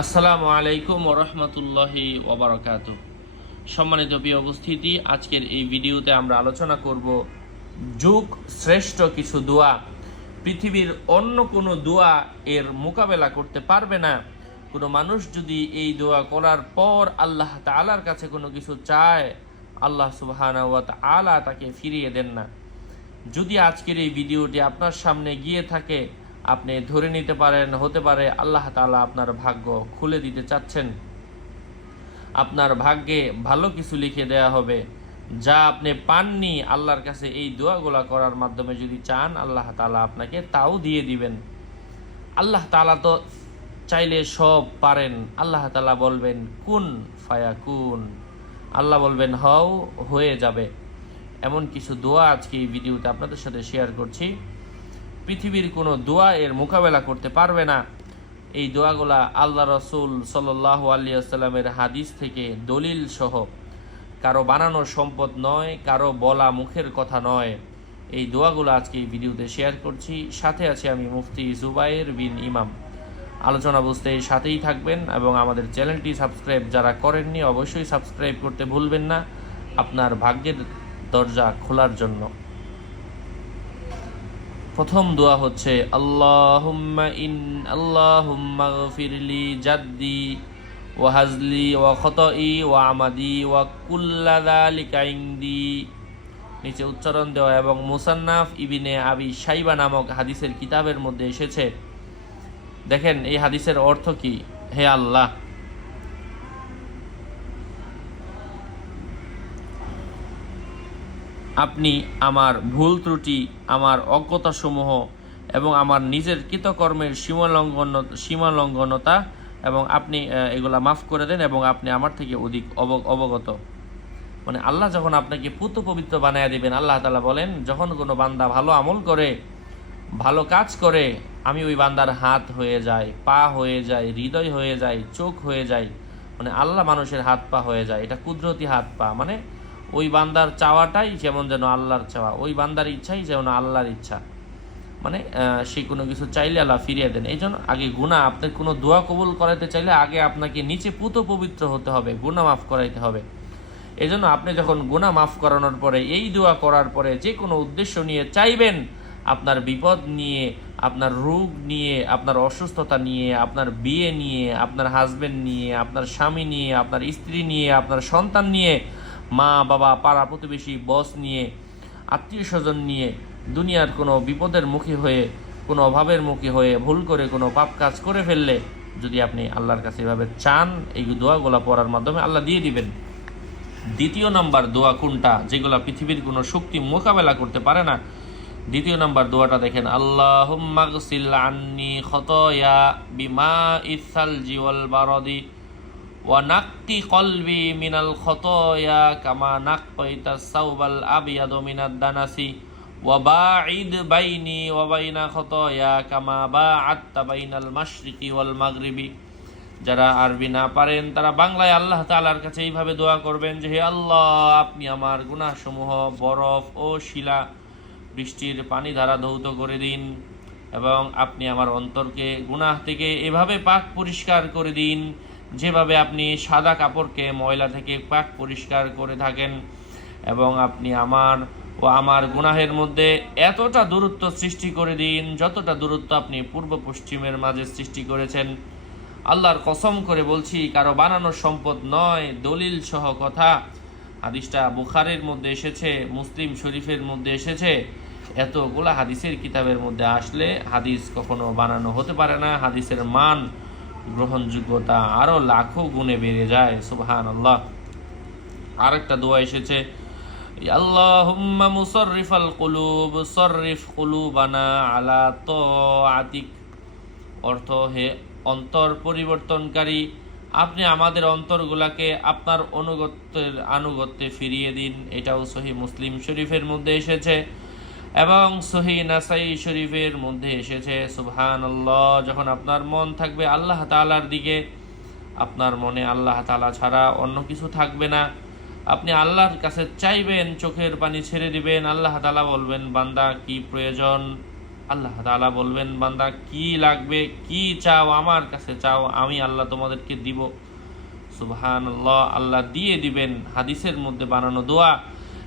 আসসালামু আলাইকুম ওরহমতুল্লাহি ওবরাকাত সম্মানিত প্রিয় উপস্থিতি, আজকের এই ভিডিওতে আমরা আলোচনা করব যুগ শ্রেষ্ঠ কিছু দোয়া। পৃথিবীর অন্য কোনো দোয়া এর মোকাবেলা করতে পারবে না। কোনো মানুষ যদি এই দোয়া করার পর আল্লাহ তালার কাছে কোনো কিছু চায়, আল্লাহ সুবহানা ওয়া তাআলা তাকে ফিরিয়ে দেন না। যদি আজকের এই ভিডিওটি আপনার সামনে গিয়ে থাকে আপনি ধরে নিতে পারেন, হতে পারে আল্লাহ তালা আপনার ভাগ্য খুলে দিতে চাচ্ছেন। আপনার ভাগ্যে ভালো কিছু লিখে দেয়া হবে। যা আপনি পাননি আল্লাহর কাছে এই দোয়াগুলা করার মাধ্যমে যদি চান, আল্লাহ তালা আপনাকে তাও দিয়ে দিবেন। আল্লাহ তালা তো চাইলে সব পারেন। আল্লাহ তালা বলবেন, কুন ফায়া কুন আল্লাহ বলবেন, হও, হয়ে যাবে। এমন কিছু দোয়া আজকে এই ভিডিওতে আপনাদের সাথে শেয়ার করছি। পৃথিবীর কোনো দোয়া এর মোকাবেলা করতে পারবে না। এই দোয়াগুলা আল্লাহ রসুল সাল্লাহ আলিয়াস্লামের হাদিস থেকে দলিল সহ। কারও বানানোর সম্পদ নয়, কারও বলা মুখের কথা নয়। এই দোয়াগুলো আজকে এই ভিডিওতে শেয়ার করছি। সাথে আছে আমি মুফতি জুবাইর বিন ইমাম। আলোচনা বুঝতে সাথেই থাকবেন এবং আমাদের চ্যানেলটি সাবস্ক্রাইব যারা করেননি অবশ্যই সাবস্ক্রাইব করতে ভুলবেন না। আপনার ভাগ্যের দরজা খোলার জন্য। প্রথম দোয়া হচ্ছে, আল্লাহুম্মা ইন, আল্লাহুম্মা গফিরলি জাদ্দি ওয়া হাজলি ওয়া খতই ওয়া আমাদি ওয়া কুল্লা যালিকা নিচে উচ্চারণ দেওয়া এবং মুসান্নাফ ইবিনে আবি সাইবা নামক হাদিসের কিতাবের মধ্যে এসেছে। দেখেন, এই হাদিসের অর্থ কি? হে আল্লাহ! আপনি আমার ভুল ত্রুটি, আমার অজ্ঞতাসমূহ এবং আমার নিজের কৃতকর্মের সীমালঙ্ঘন, সীমালঙ্ঘনতা এবং আপনি এগুলা মাফ করে দেন এবং আপনি আমার থেকে অধিক অব- অবগত। মানে আল্লাহ যখন আপনাকে পুত পবিত্র বানায় দিবেন, আল্লাহ তালা বলেন, যখন কোনো বান্দা ভালো আমল করে, ভালো কাজ করে, আমি ওই বান্দার হাত হয়ে যায় পা হয়ে যায় হৃদয় হয়ে যায় চোখ হয়ে যায় মানে আল্লাহ মানুষের হাত পা হয়ে যায়। এটা কুদরতি হাত পা। মানে ওই বান্দার চাওয়াটাই যেমন যেন আল্লাহর চাওয়া, ওই বান্দার ইচ্ছাই যেমন আল্লাহর ইচ্ছা। মানে সে কোনো কিছু চাইলে আল্লাহ ফিরিয়ে দেন। এই জন্য আগে গুণা আপনি কোনো দোয়া কবুল করাইতে চাইলে আগে আপনাকে নিচে পুত পবিত্র হতে হবে গুণা মাফ করাইতে হবে। এই জন্য আপনি যখন গুণা মাফ করানোর পরে, এই দোয়া করার পরে যে কোনো উদ্দেশ্য নিয়ে চাইবেন, আপনার বিপদ নিয়ে, আপনার রোগ নিয়ে, আপনার অসুস্থতা নিয়ে, আপনার বিয়ে নিয়ে, আপনার হাজবেন্ড নিয়ে, আপনার স্বামী নিয়ে, আপনার স্ত্রী নিয়ে, আপনার সন্তান নিয়ে মা, বাবা, পাড়া প্রতিবেশী বস নিয়ে, আত্মীয় স্বজন নিয়ে দুনিয়ার কোনো বিপদের মুখী হয়ে, কোনো অভাবের মুখী হয়ে, ভুল করে কোনো পাপ কাজ করে ফেললে যদি আপনি আল্লাহর কাছে এভাবে চান, এই দোয়াগুলা পড়ার মাধ্যমে আল্লাহ দিয়ে দিবেন। দ্বিতীয় নাম্বার দোয়া কোনটা? যেগুলো পৃথিবীর কোনো শক্তি মোকাবেলা করতে পারে না। দ্বিতীয় নাম্বার দোয়াটা দেখেন আল্লাহ আন্নি খতয়া বিমা ইসাল জিওয়াল বারদি। ওয়া নাক্কি কলবি মিনাল খতয়া কামা নাক্কাইতা সাউবাল আবিয়াদ মিনাদ দানাসি ওয়া বাঈদ বাইনি ওয়া বাইনা খতয়া কামা বাআত্তা বাইনাল মাশরিকি ওয়াল মাগরিবি। যারা আরবি না পারেন, তারা বাংলায় আল্লাহ তাআলার কাছে এইভাবে দোয়া করবেন যে, হে আল্লাহ, আপনি আমার গুনাহসমূহ বরফ ও শিলা বৃষ্টির পানি দ্বারা ধৌত করে দিন এবং আপনি আমার অন্তরকে গুনাহ থেকে এভাবে পাক পরিষ্কার করে দিন। যেভাবে আপনি সাদা কাপড়কে ময়লা থেকে পাক পরিষ্কার করে থাকেন এবং আপনি আমার ও আমার গুনাহের মধ্যে এতটা দূরত্ব সৃষ্টি করে দিন, যতটা দূরত্ব আপনি পূর্ব পশ্চিমের মাঝে সৃষ্টি করেছেন। আল্লাহর কসম করে বলছি, কারও বানানোর সম্পদ নয়, দলিল সহ কথা। হাদিসটা বুখারের মধ্যে এসেছে, মুসলিম শরীফের মধ্যে এসেছে। এতগুলা হাদিসের কিতাবের মধ্যে আসলে হাদিস কখনো বানানো হতে পারে না, হাদিসের মান গ্রহণযোগ্যতা আরও লাখো গুণে বেড়ে যায় সুবহান আল্লাহ আরেকটা দোয়া এসেছে আল্লাহুম্মা মুসাররিফাল কুলুব, সররিফ কুলুবানা আলা তাআতিক। অর্থ, হে অন্তর পরিবর্তনকারী, আপনি আমাদের অন্তরগুলাকে আপনার অনুগত্যের আনুগত্যে ফিরিয়ে দিন। এটাও সহি মুসলিম শরীফের মধ্যে এসেছে এবং সহি নাসাই শরীফের মধ্যে এসেছে সুবহান আল্লাহ যখন আপনার মন থাকবে আল্লাহ তাআলার দিকে, আপনার মনে আল্লাহ তাআলা ছাড়া অন্য কিছু থাকবে না। আপনি আল্লাহর কাছে চাইবেন, চোখের পানি ছেড়ে দিবেন, আল্লাহ তাআলা বলবেন, বান্দা, কি প্রয়োজন? আল্লাহ তাআলা বলবেন, বান্দা, কি লাগবে? কি চাও? আমার কাছে চাও, আমি আল্লাহ তোমাদেরকে দিব। সুবহানাল্লাহ, আল্লাহ দিয়ে দিবেন। হাদিসের মধ্যে বানানো দোয়া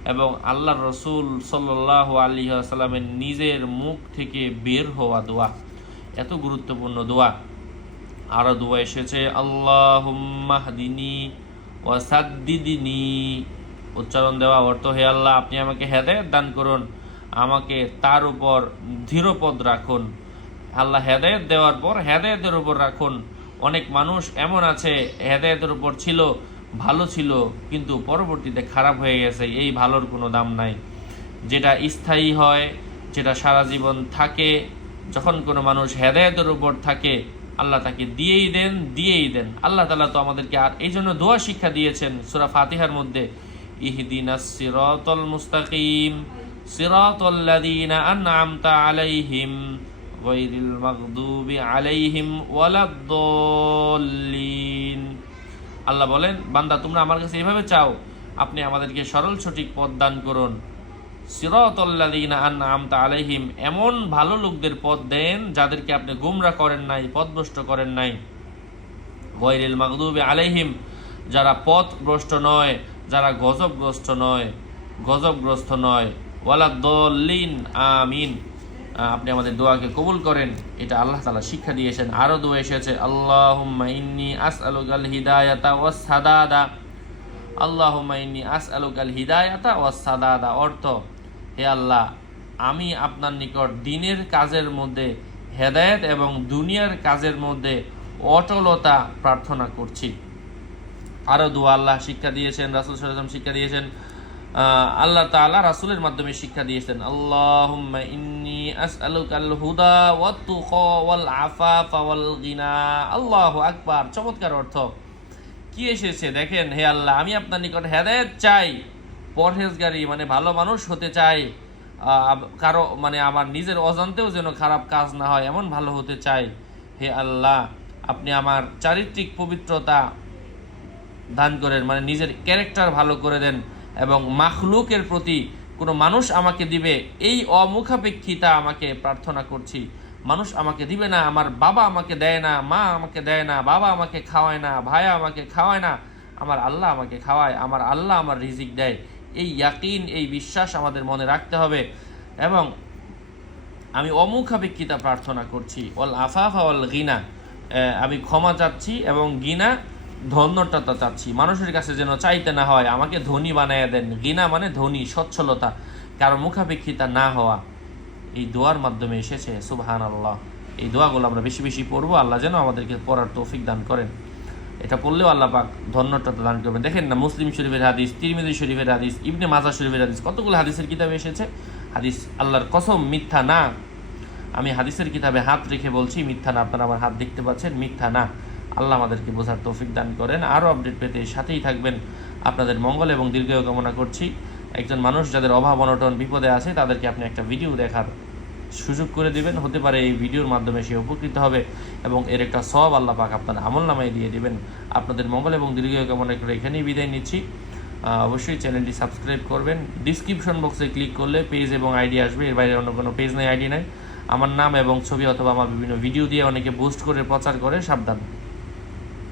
এবং আল্লাহ রসুল সাল্লাহ আলী আসালামের নিজের মুখ থেকে বের হওয়া দোয়া। এত গুরুত্বপূর্ণ দোয়া। আরও দোয়া এসেছে আল্লাহুম্মাহদিনী ওয়াসাদ্দিদিনী উচ্চারণ দেওয়া অর্থ, হে আল্লাহ, আপনি আমাকে হেদায়েত দান করুন, আমাকে তার উপর ধীরপদ রাখুন। আল্লাহ হেদায়েত দেওয়ার পর হেদায়েতের উপর রাখুন। অনেক মানুষ এমন আছে, হেদায়েতের উপর ছিল ভালো ছিল, কিন্তু পরবর্তীতে খারাপ হয়ে গেছে, এই ভালোর কোনো দাম নাই। যেটা স্থায়ী হয়, যেটা সারা জীবন থাকে, যখন কোনো মানুষ হেদায়েতের উপর থাকে, আল্লাহ তাকে দিয়েই দেন দিয়েই দেন। আল্লাহ তালা তো আমাদেরকে আর এই জন্য দোয়া শিক্ষা দিয়েছেন সুরা ফাতিহার মধ্যে, ইহদিনাস সিরাতাল মুস্তাকিম, সিরাতাল্লাযীনা আন'আমতা আলাইহিম ওয়ালাদ-দাল্লিন। আল্লাহ বলেন, বান্দা, তোমরা আমার কাছে এভাবে চাও, আপনি আমাদেরকে সরল সঠিক পথ দান করুন। সিরতল্লাদিনা আনআমতা আলাইহিম, এমন ভালো লোকদের পথ দেন যাদেরকে আপনি গুমরা করেন নাই, পথভ্রষ্ট করেন নাই। গৈরিল মাগদুবি আলাইহিম, যারা পথভ্রষ্ট নয়, যারা গজবগ্রস্ত নয় গজবগ্রস্ত নয়। ওয়ালাদ্দল্লিন, আমিন। আপনি আমাদের দোয়াকে কবুল করেন। এটা আল্লাহ তালা শিক্ষা দিয়েছেন আরও দোয়া এসেছে, আল্লাহুম্মা ইন্নী আসআলুকাল হিদায়াতা ওয়াস সাদাদা। আল্লাহুম্মা ইন্নী আসআলুকাল হিদায়াতা ওয়াস সাদাদা। অর্থ, হে আল্লাহ, আমি আপনার নিকট দিনের কাজের মধ্যে হেদায়েত এবং দুনিয়ার কাজের মধ্যে অটলতা প্রার্থনা করছি। আরও দোয়া আল্লাহ শিক্ষা দিয়েছেন, রাসুল সাল্লাম শিক্ষা দিয়েছেন আল্লাহ তাআলা রাসূলের মাধ্যমে শিক্ষা দিয়েছেন, আল্লাহুম্মা ইন্নী আসআলুকাল হুদা গিনা। আল্লাহু আকবার, চমৎকার অর্থ। কি এসেছে? দেখেন, হে আল্লাহ, আমি আপনার নিকট হেদায়েত চাই, পরহেজগারি মানে ভালো মানুষ হতে চাই কারও মানে আমার নিজের অজান্তেও যেন খারাপ কাজ না হয়, এমন ভালো হতে চাই। হে আল্লাহ, আপনি আমার চারিত্রিক পবিত্রতা দান করেন মানে নিজের ক্যারেক্টার ভালো করে দেন। এবং মাখলুকের প্রতি কোনো মানুষ আমাকে দিবে, এই অমুখাপেক্ষিতা আমাকে প্রার্থনা করছি। মানুষ আমাকে দিবে না, আমার বাবা আমাকে দেয় না, মা আমাকে দেয় না, বাবা আমাকে খাওয়ায় না, ভাই আমাকে খাওয়ায় না, আমার আল্লাহ আমাকে খাওয়ায়, আমার আল্লাহ আমার রিজিক দেয়। এই ইয়াকিন, এই বিশ্বাস আমাদের মনে রাখতে হবে এবং আমি অমুখাপেক্ষিতা প্রার্থনা করছি। অল আফাফা অল গিনা। আমি ক্ষমা চাচ্ছি এবং গিনা ধন্যটা চাচ্ছি। মানুষের কাছে যেন চাইতে না হয়, আমাকে ধনী বানায় দেন। গিনা মানে ধনী, সচ্ছলতা। কারও মুখাপেক্ষিতা না হওয়া। এই দোয়ার মাধ্যমে এসেছে সুবহান আল্লাহ এই দোয়াগুলো আমরা বেশি বেশি পড়ব। আল্লাহ যেন আমাদেরকে পড়ার তৌফিক দান করেন। এটা পড়লেও আল্লাহ পাক ধন্যটা দান করবেন। দেখেন না, মুসলিম শরীফের হাদিস, তিরমিজি শরীফের হাদিস, ইবনে মাজা শরীফের হাদিস, কতগুলো হাদিসের কিতাবে এসেছে? হাদিস, আল্লাহর কসম, মিথ্যা না। আমি হাদিসের কিতাবে হাত রেখে বলছি, মিথ্যা না। আপনারা আমার হাত দেখতে পাচ্ছেন, মিথ্যা না। আল্লাহ আমাদেরকে বোঝার তৌফিক দান করেন। আরও আপডেট পেতে সাথেই থাকবেন। আপনাদের মঙ্গল এবং দীর্ঘ কামনা করছি। একজন মানুষ যাদের অভাব, অনটন, বিপদে আছে, তাদেরকে আপনি একটা ভিডিও দেখার সুযোগ করে দিবেন। হতে পারে এই ভিডিওর মাধ্যমে সে উপকৃত হবে এবং এর একটা সব আল্লাহ পাক আপনার আমল নামায় দিয়ে দিবেন। আপনাদের মঙ্গল এবং দীর্ঘ কামনা করে এখানেই বিদায় নিচ্ছি। অবশ্যই চ্যানেলটি সাবস্ক্রাইব করবেন। ডিসক্রিপশন বক্সে ক্লিক করলে পেজ এবং আইডি আসবে। এর বাইরে অন্য কোনো পেজ নেই আইডি নাই। আমার নাম এবং ছবি অথবা আমার বিভিন্ন ভিডিও দিয়ে অনেকে বুস্ট করে প্রচার করে। সাবধান।